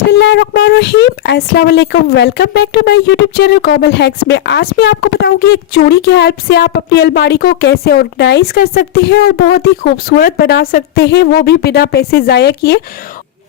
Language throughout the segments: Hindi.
बिस्मिल्लाहिर्रहमानिर्रहीम अस्सलाम वालेकुम। Welcome back to my YouTube channel Komal hacks में। आज मैं आपको बताऊंगी एक चूड़ी की हेल्प से आप अपनी अलमारी को कैसे ऑर्गेनाइज कर सकते हैं और बहुत ही खूबसूरत बना सकते हैं, वो भी बिना पैसे ज़ाया किए।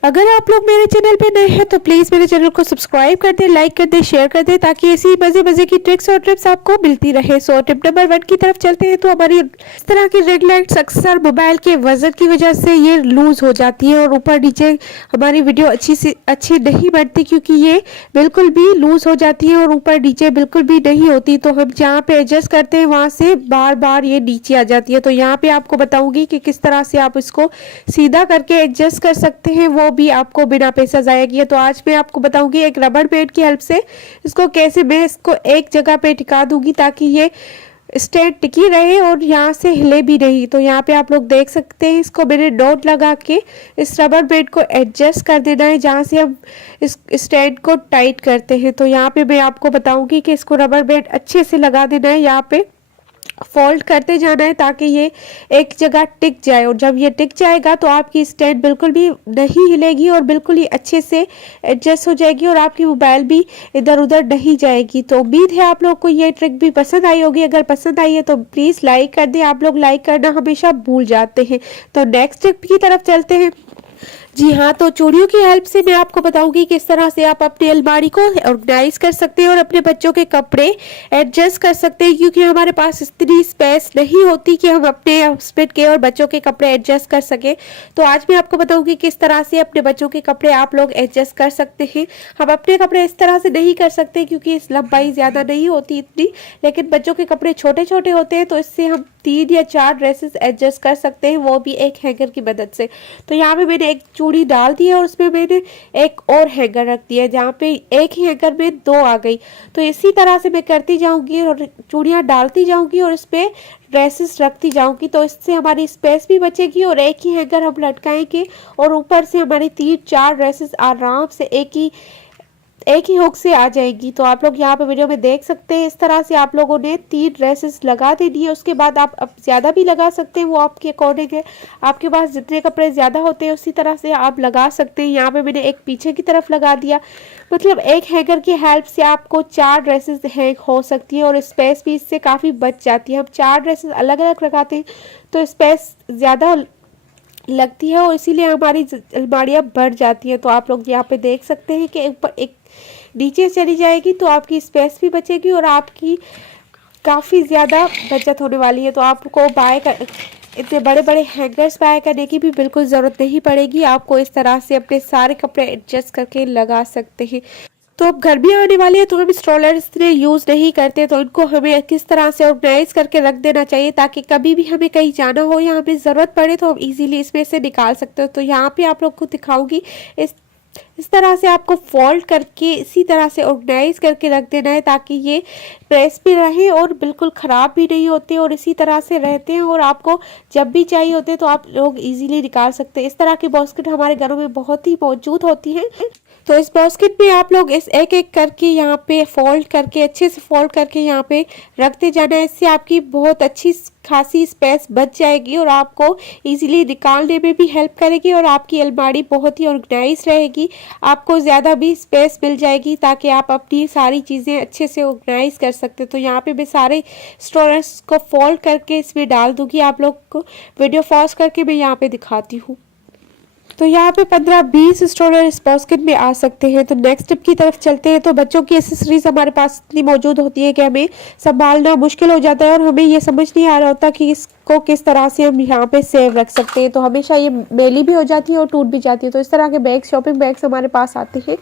अगर आप लोग मेरे चैनल पे नए हैं तो प्लीज़ मेरे चैनल को सब्सक्राइब कर दें, लाइक कर दें, शेयर कर दें, ताकि ऐसी मज़े मज़े की ट्रिक्स और टिप्स आपको मिलती रहे। सो टिप नंबर 1 की तरफ चलते हैं। तो हमारी इस तरह की रेड लाइट्स अक्सर मोबाइल के वजन की वजह से ये लूज़ हो जाती है और ऊपर नीचे हमारी वीडियो अच्छी नहीं बनती, क्योंकि ये बिल्कुल भी लूज़ हो जाती है और ऊपर नीचे बिल्कुल भी नहीं होती। तो हम जहाँ पे एडजस्ट करते हैं वहाँ से बार बार ये नीचे आ जाती है। तो यहाँ पे आपको बताऊंगी कि किस तरह से आप इसको सीधा करके एडजस्ट कर सकते हैं, वो भी आपको बिना पैसा जाया किए। तो आज मैं आपको बताऊंगी एक रबड़ बैंड की हेल्प से इसको कैसे मैं इसको एक जगह पे टिका दूंगी ताकि ये स्ट्रेट टिकी रहे और यहाँ से हिले भी नहीं। तो यहाँ पे आप लोग देख सकते हैं, इसको मैंने डॉट लगा के इस रबर बैंड को एडजस्ट कर देना है जहाँ से हम इस स्टैंड को टाइट करते हैं। तो यहाँ पे मैं आपको बताऊंगी कि इसको रबर बैंड अच्छे से लगा देना है, यहाँ पे फोल्ड करते जाना है ताकि ये एक जगह टिक जाए। और जब ये टिक जाएगा तो आपकी स्टैंड बिल्कुल भी नहीं हिलेगी और बिल्कुल ही अच्छे से एडजस्ट हो जाएगी और आपकी मोबाइल भी इधर उधर नहीं जाएगी। तो उम्मीद है आप लोग को ये ट्रिक भी पसंद आई होगी। अगर पसंद आई है तो प्लीज़ लाइक कर दें। आप लोग लाइक करना हमेशा भूल जाते हैं। तो नेक्स्ट टिप की तरफ चलते हैं। जी हाँ, तो चूड़ियों की हेल्प से मैं आपको बताऊंगी किस तरह से आप अपनी अलमारी को ऑर्गेनाइज कर सकते हैं और अपने बच्चों के कपड़े एडजस्ट कर सकते हैं, क्योंकि हमारे पास इतनी स्पेस नहीं होती कि हम अपने हस्बैंड के और बच्चों के कपड़े एडजस्ट कर सकें। तो आज मैं आपको बताऊंगी किस तरह से अपने बच्चों के कपड़े आप लोग एडजस्ट कर सकते हैं। हम अपने कपड़े इस तरह से नहीं कर सकते क्योंकि इस लंबाई ज़्यादा नहीं होती इतनी, लेकिन बच्चों के कपड़े छोटे छोटे होते हैं, तो इससे हम 3 या 4 ड्रेसेस एडजस्ट कर सकते हैं, वो भी एक हैंगर की मदद से। तो यहाँ पे मैंने एक चूड़ी डाल दी है और उसमें मैंने एक और हैंगर रख दिया है, जहाँ पे एक ही हैंगर में 2 आ गई। तो इसी तरह से मैं करती जाऊंगी और चूड़ियाँ डालती जाऊंगी और इस पर ड्रेसेस रखती जाऊंगी। तो इससे हमारी स्पेस भी बचेगी और एक ही हैंगर हम लटकाएंगे और ऊपर से हमारी 3-4 ड्रेसेस आराम से एक ही हुक से आ जाएगी। तो आप लोग यहाँ पे वीडियो में देख सकते हैं, इस तरह से आप लोगों ने 3 ड्रेसेस लगा देनी है। उसके बाद आप अब ज़्यादा भी लगा सकते हैं, वो आपके अकॉर्डिंग है। आपके पास जितने कपड़े ज़्यादा होते हैं उसी तरह से आप लगा सकते हैं। यहाँ पे मैंने एक पीछे की तरफ लगा दिया, मतलब एक हैंगर की हेल्प से आपको 4 ड्रेसेस हैंग हो सकती है और स्पेस भी इससे काफ़ी बच जाती है। हम 4 ड्रेसेस अलग अलग लगाते हैं तो स्पेस ज़्यादा लगती है और इसीलिए हमारी अलमारियाँ भर जाती हैं। तो आप लोग यहाँ पे देख सकते हैं कि ऊपर एक नीचे चली जाएगी तो आपकी स्पेस भी बचेगी और आपकी काफ़ी ज़्यादा बचत होने वाली है। तो आपको इतने बड़े बड़े हैंगर्स बाय करने की भी बिल्कुल ज़रूरत नहीं पड़ेगी। आपको इस तरह से अपने सारे कपड़े एडजस्ट करके लगा सकते हैं। तो अब गर्मी आने वाली है तो हम स्ट्रॉलर इतने यूज़ नहीं करते, तो इनको हमें किस तरह से ऑर्गेनाइज करके रख देना चाहिए ताकि कभी भी हमें कहीं जाना हो या हमें ज़रूरत पड़े तो हम इजीली इसमें से निकाल सकते हो। तो यहाँ पे आप लोग को दिखाऊंगी इस तरह से आपको फोल्ड करके इसी तरह से ऑर्गेनाइज करके रख देना है ताकि ये प्रेस भी रहे और बिल्कुल ख़राब भी नहीं होते और इसी तरह से रहते हैं और आपको जब भी चाहिए होते तो आप लोग इजीली निकाल सकते हैं। इस तरह की बास्केट हमारे घरों में बहुत ही मौजूद होती हैं। तो इस बास्केट में आप लोग इस एक एक करके यहाँ पे फोल्ड करके अच्छे से फोल्ड करके यहाँ पे रखते जाना है। इससे आपकी बहुत अच्छी खासी स्पेस बच जाएगी और आपको इजीली निकालने में भी हेल्प करेगी और आपकी अलमारी बहुत ही ऑर्गेनाइज रहेगी। आपको ज़्यादा भी स्पेस मिल जाएगी ताकि आप अपनी सारी चीज़ें अच्छे से ऑर्गेनाइज कर सकते। तो यहाँ पे मैं सारे स्टोरेज को फोल्ड करके इसमें डाल दूँगी। आप लोग को वीडियो पॉज करके मैं यहाँ पे दिखाती हूँ। तो यहाँ पे 15-20 स्टोरेज इस बास्केट में आ सकते हैं। तो नेक्स्ट टिप की तरफ चलते हैं। तो बच्चों की एसेसरीज हमारे पास इतनी मौजूद होती है कि हमें संभालना मुश्किल हो जाता है और हमें ये समझ नहीं आ रहा होता कि इसको किस तरह से हम यहाँ पे सेव रख सकते हैं। तो हमेशा ये मैली भी हो जाती है और टूट भी जाती है। तो इस तरह के बैग, शॉपिंग बैग्स हमारे पास आते हैं,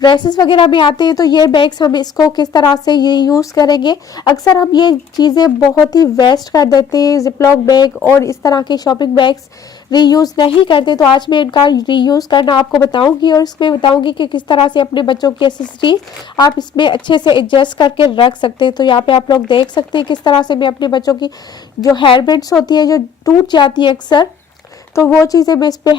ड्रेसेस वगैरह भी आते हैं। तो ये बैग्स हम इसको किस तरह से ये यूज़ करेंगे। अक्सर हम ये चीज़ें बहुत ही वेस्ट कर देते हैं, जिपलॉक बैग और इस तरह के शॉपिंग बैग्स रीयूज़ नहीं करते। तो आज मैं इनका रीयूज़ करना आपको बताऊंगी और इसमें बताऊंगी कि किस तरह से अपने बच्चों की एक्सेसरीज आप इसमें अच्छे से एडजस्ट करके रख सकते हैं। तो यहाँ पे आप लोग देख सकते हैं किस तरह से मैं अपने बच्चों की जो हेयर बैंड्स होती है जो टूट जाती है अक्सर, तो वो चीज़ें मैं इस पर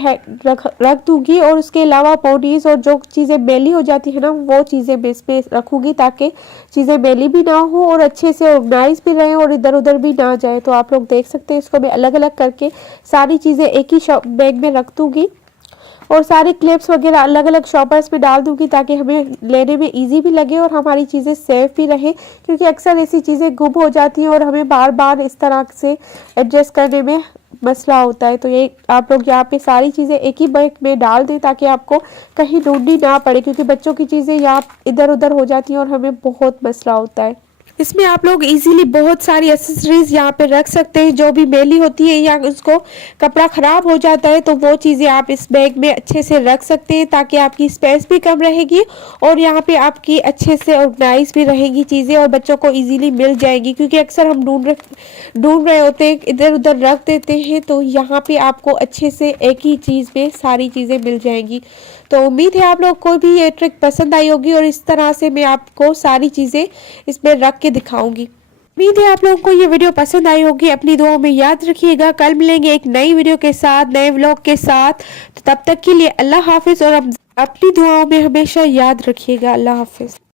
रख दूँगी और उसके अलावा पॉनीज़ और जो चीज़ें मैली हो जाती है ना वो चीज़ें मैं इस पर रखूँगी ताकि चीज़ें मैली भी ना हो और अच्छे से ऑर्गेनाइज भी रहें और इधर उधर भी ना जाए। तो आप लोग देख सकते हैं इसको मैं अलग अलग करके सारी चीज़ें एक ही बैग में रख दूँगी और सारे क्लिप्स वगैरह अलग अलग शॉपर्स पे डाल दूंगी ताकि हमें लेने में इजी भी लगे और हमारी चीज़ें सेफ भी रहें, क्योंकि अक्सर ऐसी चीज़ें गुम हो जाती हैं और हमें बार बार इस तरह से एडजस्ट करने में मसला होता है। तो ये आप लोग यहाँ पे सारी चीज़ें एक ही बैग में डाल दें ताकि आपको कहीं ढूंढनी ना पड़े, क्योंकि बच्चों की चीज़ें यहाँ इधर उधर हो जाती हैं और हमें बहुत मसला होता है। इसमें आप लोग इजीली बहुत सारी एसेसरीज यहाँ पे रख सकते हैं जो भी मैली होती है या उसको कपड़ा ख़राब हो जाता है, तो वो चीज़ें आप इस बैग में अच्छे से रख सकते हैं ताकि आपकी स्पेस भी कम रहेगी और यहाँ पे आपकी अच्छे से ऑर्गेनाइज भी रहेंगी चीज़ें और बच्चों को इजीली मिल जाएगी, क्योंकि अक्सर हम ढूंढ रहे होते हैं, इधर उधर रख देते हैं। तो यहाँ पे आपको अच्छे से एक ही चीज़ में सारी चीज़ें मिल जाएंगी। तो उम्मीद है आप लोग को भी ये ट्रिक पसंद आई होगी और इस तरह से मैं आपको सारी चीज़ें इसमें रख के दिखाऊंगी। उम्मीद है आप लोगों को ये वीडियो पसंद आई होगी। अपनी दुआओं में याद रखिएगा। कल मिलेंगे एक नई वीडियो के साथ, नए व्लॉग के साथ। तो तब तक के लिए अल्लाह हाफिज़ और अपनी दुआओं में हमेशा याद रखिएगा। अल्लाह हाफिज़।